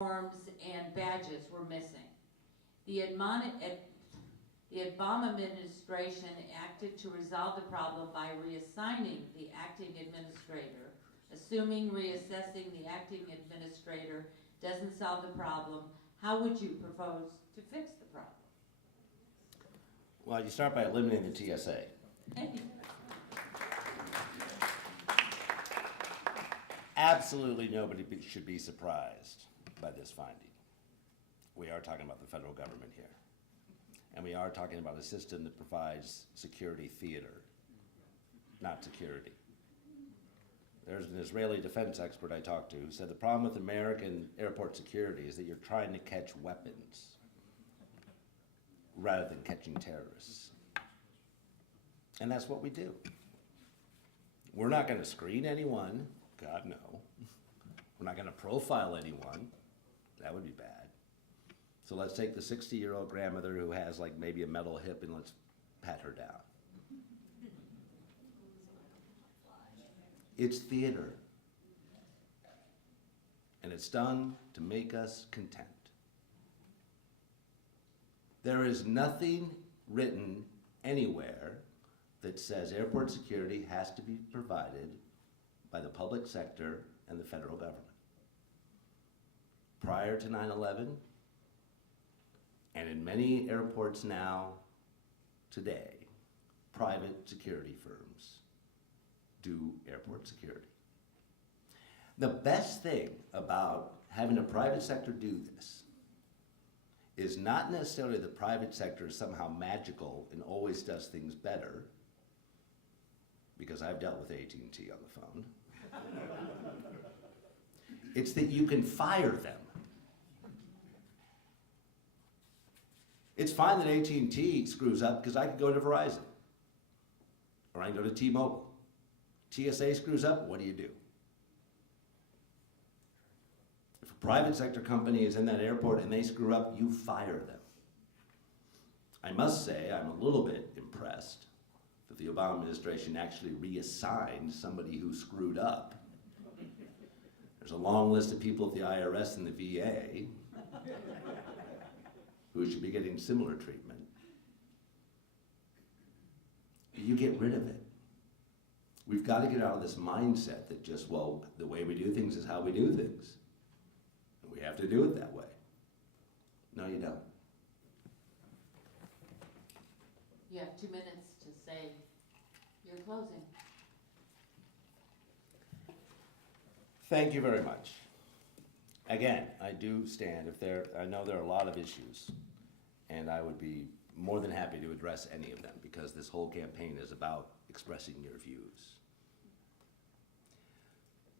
uniforms and badges were missing. The Obama administration acted to resolve the problem by reassigning the acting administrator. Assuming reassessing the acting administrator doesn't solve the problem, how would you propose to fix the problem? Well, you start by eliminating the TSA. Absolutely nobody should be surprised by this finding. We are talking about the federal government here. And we are talking about a system that provides security theater, not security. There's an Israeli defense expert I talked to who said the problem with American airport security is that you're trying to catch weapons rather than catching terrorists. And that's what we do. We're not going to screen anyone. God, no. We're not going to profile anyone. That would be bad. So let's take the 60-year-old grandmother who has like maybe a metal hip and let's pat her down. It's theater. And it's done to make us content. There is nothing written anywhere that says airport security has to be provided by the public sector and the federal government. Prior to 9/11, and in many airports now, today, private security firms do airport security. The best thing about having a private sector do this is not necessarily the private sector is somehow magical and always does things better, because I've dealt with AT&T on the phone. It's that you can fire them. It's fine that AT&T screws up because I could go to Verizon or I can go to T-Mobile. TSA screws up, what do you do? If a private sector company is in that airport and they screw up, you fire them. I must say I'm a little bit impressed that the Obama administration actually reassigned somebody who screwed up. There's a long list of people at the IRS and the VA who should be getting similar treatment. You get rid of it. We've got to get out of this mindset that just, well, the way we do things is how we do things. And we have to do it that way. No, you don't. You have 2 minutes to say your closing. Thank you very much. Again, I do stand, I know there are a lot of issues, and I would be more than happy to address any of them because this whole campaign is about expressing your views.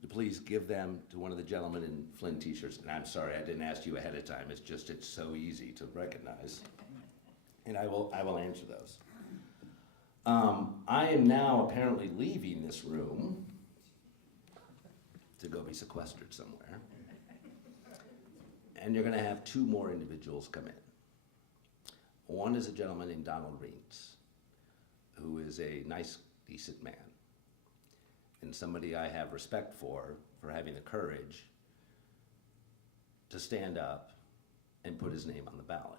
Please give them to one of the gentlemen in Flynn t-shirts, and I'm sorry, I didn't ask you ahead of time, it's just, it's so easy to recognize. And I will answer those. I am now apparently leaving this room to go be sequestered somewhere. And you're gonna have 2 more individuals come in. One is a gentleman named Donald Reeds, who is a nice, decent man, and somebody I have respect for having the courage to stand up and put his name on the ballot.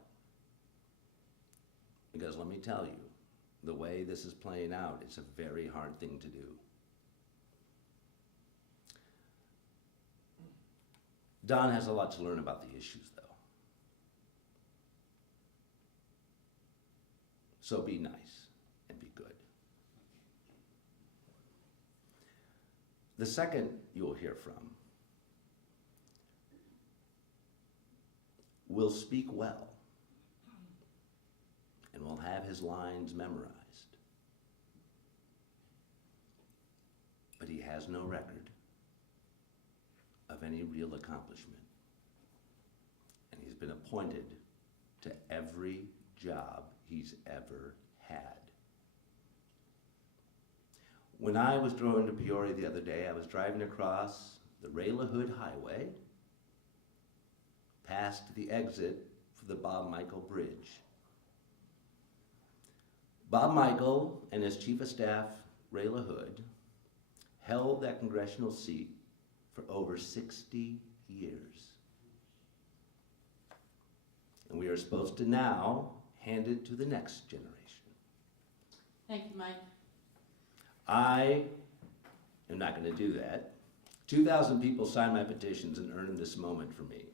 Because let me tell you, the way this is playing out, it's a very hard thing to do. Don has a lot to learn about the issues, though. So be nice and be good. The second you'll hear from will speak well and will have his lines memorized. But he has no record of any real accomplishment. And he's been appointed to every job he's ever had. When I was driving to Peoria the other day, I was driving across the Ray LaHood Highway, past the exit for the Bob Michael Bridge. Bob Michael and his chief of staff, Ray LaHood, held that congressional seat for over 60 years. we are supposed to now hand it to the next generation. Thank you, Mike. I am not going to do that. 2,000 people signed my petitions and earned this moment for me.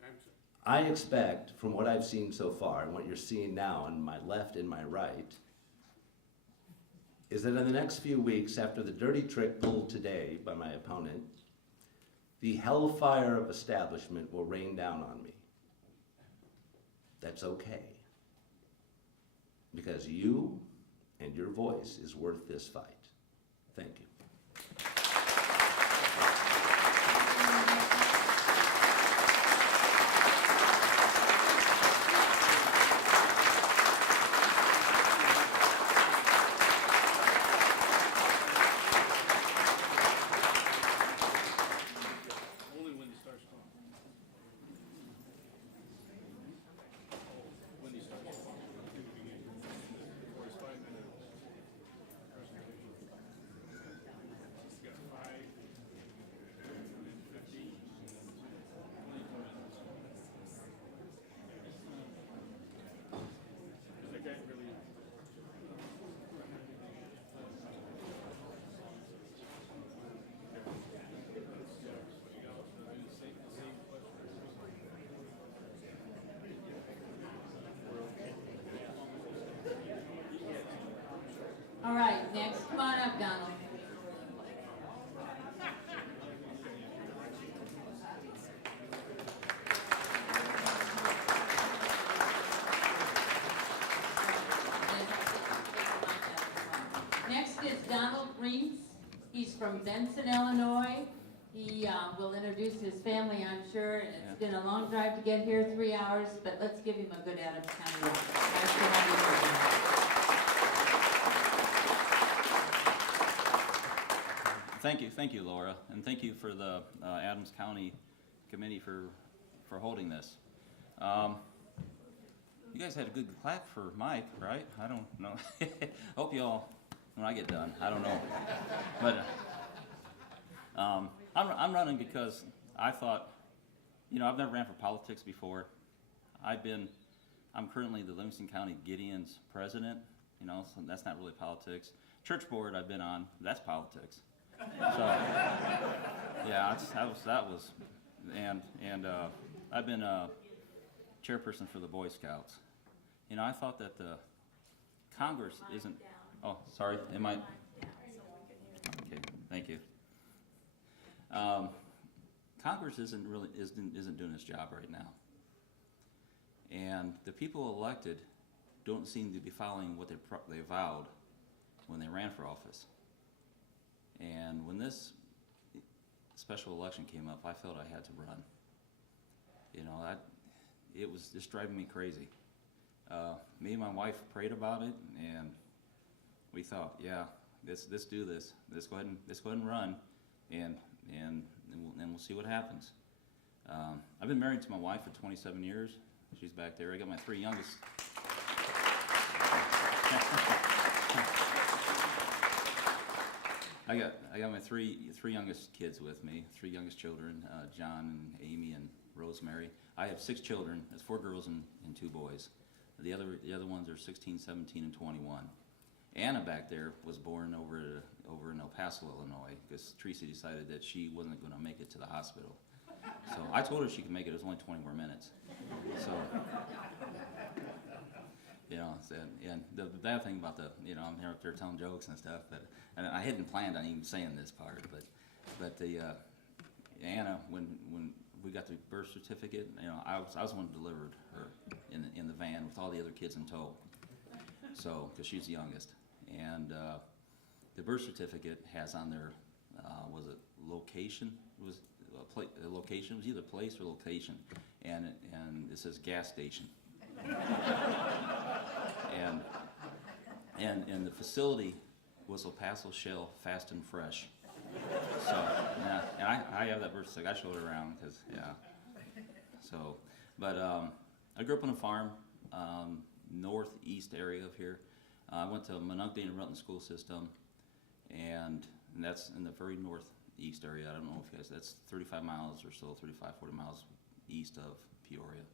Thanks, Mike. I expect, from what I've seen so far and what you're seeing now on my left and my right, is that in the next few weeks, after the dirty trick pulled today by my opponent, the hellfire of establishment will rain down on me. That's okay. Because you and your voice is worth this fight. Thank you. All right, next, come on up, Donald. Next is Donald Reeds. He's from Benson, Illinois. He will introduce his family, I'm sure. It's been a long drive to get here, 3 hours, but let's give him a good Adams County welcome. Nice to have you here. Thank you, Laura, and thank you for the Adams County Committee for holding this. You guys had a good clap for Mike, right? I don't know. Hope you all, when I get done, I don't know. But I'm running because I thought, you know, I've never ran for politics before. I'm currently the Livingston County Gideon's president, you know, so that's not really politics. Church board I've been on, that's politics. So, yeah, that was, and I've been a chairperson for the Boy Scouts. You know, I thought that the Congress isn't. Oh, sorry, am I? Okay, thank you. Congress isn't doing its job right now, and the people elected don't seem to be following what they vowed when they ran for office. And when this special election came up, I felt I had to run. You know, it was just driving me crazy. Me and my wife prayed about it, and we thought, yeah, let's do this. Let's go ahead and run, and we'll see what happens. I've been married to my wife for 27 years. She's back there. I got my three youngest. I got my three youngest kids with me, three youngest children, John and Amy and Rosemary. I have 6 children. It's 4 girls and 2 boys. The other ones are 16, 17, and 21. Anna back there was born over in El Paso, Illinois, because Tracy decided that she wasn't going to make it to the hospital. So I told her she could make it. It was only 20 more minutes. So, you know, and the bad thing about you know, I'm here up there telling jokes and stuff, but and I hadn't planned on even saying this part, but the Anna, when we got the birth certificate, you know, I was the one who delivered her in the van with all the other kids in tow. So, because she's the youngest, and the birth certificate has on there, was it location? It was a location. It was either place or location, and it says gas station. and the facility was El Paso Shell Fast and Fresh. So yeah, and I have that birth certificate. I showed it around because So, but I grew up on a farm, northeast area of here. I went to Monongahela and Rutland school system, and that's in the very northeast area. I don't know if you guys, that's 35 miles or so, 35, 40 miles east of Peoria.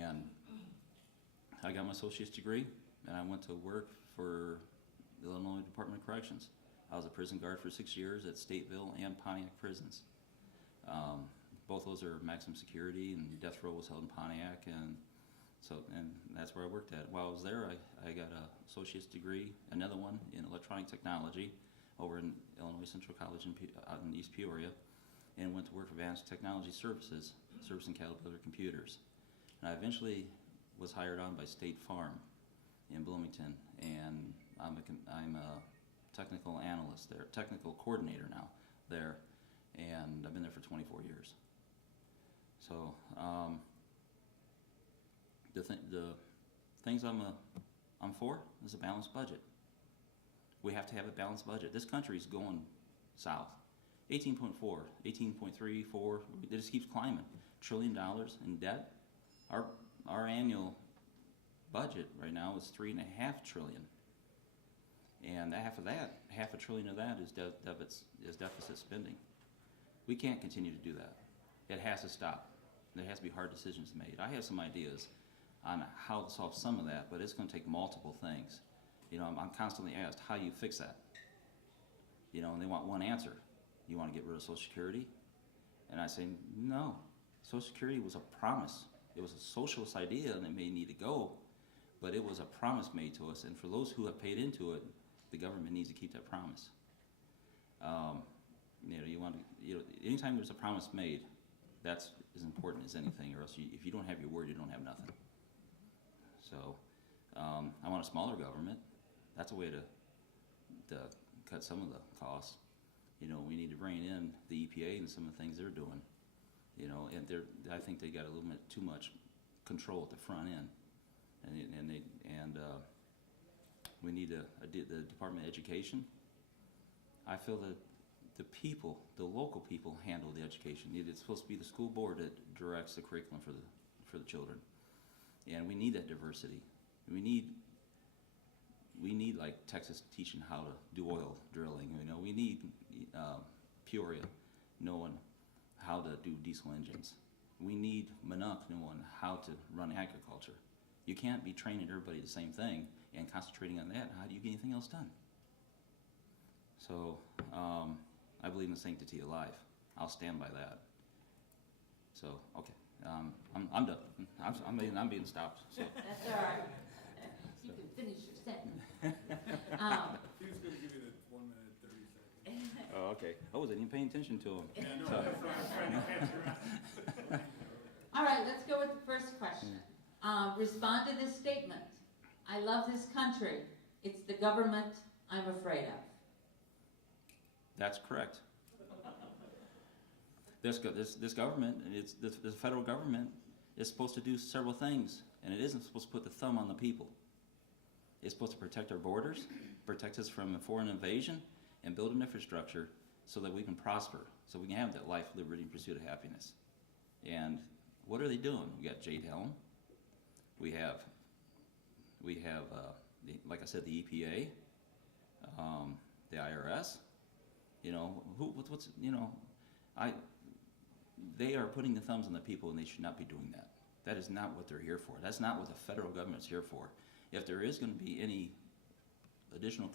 And I got my associate's degree, and I went to work for the Illinois Department of Corrections. I was a prison guard for 6 years at Stateville and Pontiac prisons. Both those are maximum security, and death row was held in Pontiac, and that's where I worked at. While I was there, I got an associate's degree, another one in electronic technology over in Illinois Central College out in East Peoria, and went to work for Advanced Technology Services, servicing Caterpillar computers. And I eventually was hired on by State Farm in Bloomington, and I'm a technical analyst there, technical coordinator now there, and I've been there for 24 years. So the things I'm for is a balanced budget. We have to have a balanced budget. This country's going south. 18.4, 18.3, 4, it just keeps climbing. $1 trillion in debt. Our annual budget right now is $3.5 trillion. And half of that, $0.5 trillion of that is deficit spending. We can't continue to do that. It has to stop. There has to be hard decisions made. I have some ideas on how to solve some of that, but it's going to take multiple things. You know, I'm constantly asked, how do you fix that? You know, and they want one answer. You want to get rid of Social Security? And I say, no. Social Security was a promise. It was a socialist idea, and it may need to go, but it was a promise made to us. And for those who have paid into it, the government needs to keep that promise. Anytime there's a promise made, that's as important as anything, or else if you don't have your word, you don't have nothing. So I want a smaller government. That's a way to cut some of the costs. You know, we need to rein in the EPA and some of the things they're doing. You know, and I think they got a little bit too much control at the front end, and we need the Department of Education. I feel that the people, the local people, handle the education. It's supposed to be the school board that directs the curriculum for the children, and we need that diversity. We need like Texas teaching how to do oil drilling. You know, we need Peoria knowing how to do diesel engines. We need Minot knowing how to run agriculture. You can't be training everybody the same thing and concentrating on that. How do you get anything else done? So I believe in the sanctity of life. I'll stand by that. So okay, I'm done. I'm being stopped. So. That's all right. You can finish your sentence. He was going to give you the 1 minute, 30 seconds. Oh, okay. I wasn't even paying attention to him. Yeah, no, So- that's why I was trying to catch your eye. All right, let's go with the first question. Respond to this statement. I love this country. It's the government I'm afraid of. That's correct. This government, the federal government, is supposed to do several things, and it isn't supposed to put the thumb on the people. It's supposed to protect our borders, protect us from foreign invasion, and build an infrastructure so that we can prosper, so we can have that life, liberty, and pursuit of happiness. And what are they doing? We got Jade Helm. We have, like I said, the EPA, the IRS. You know, they are putting the thumbs on the people, and they should not be doing that. That is not what they're here for. That's not what the federal government's here for. If there is going to be any additional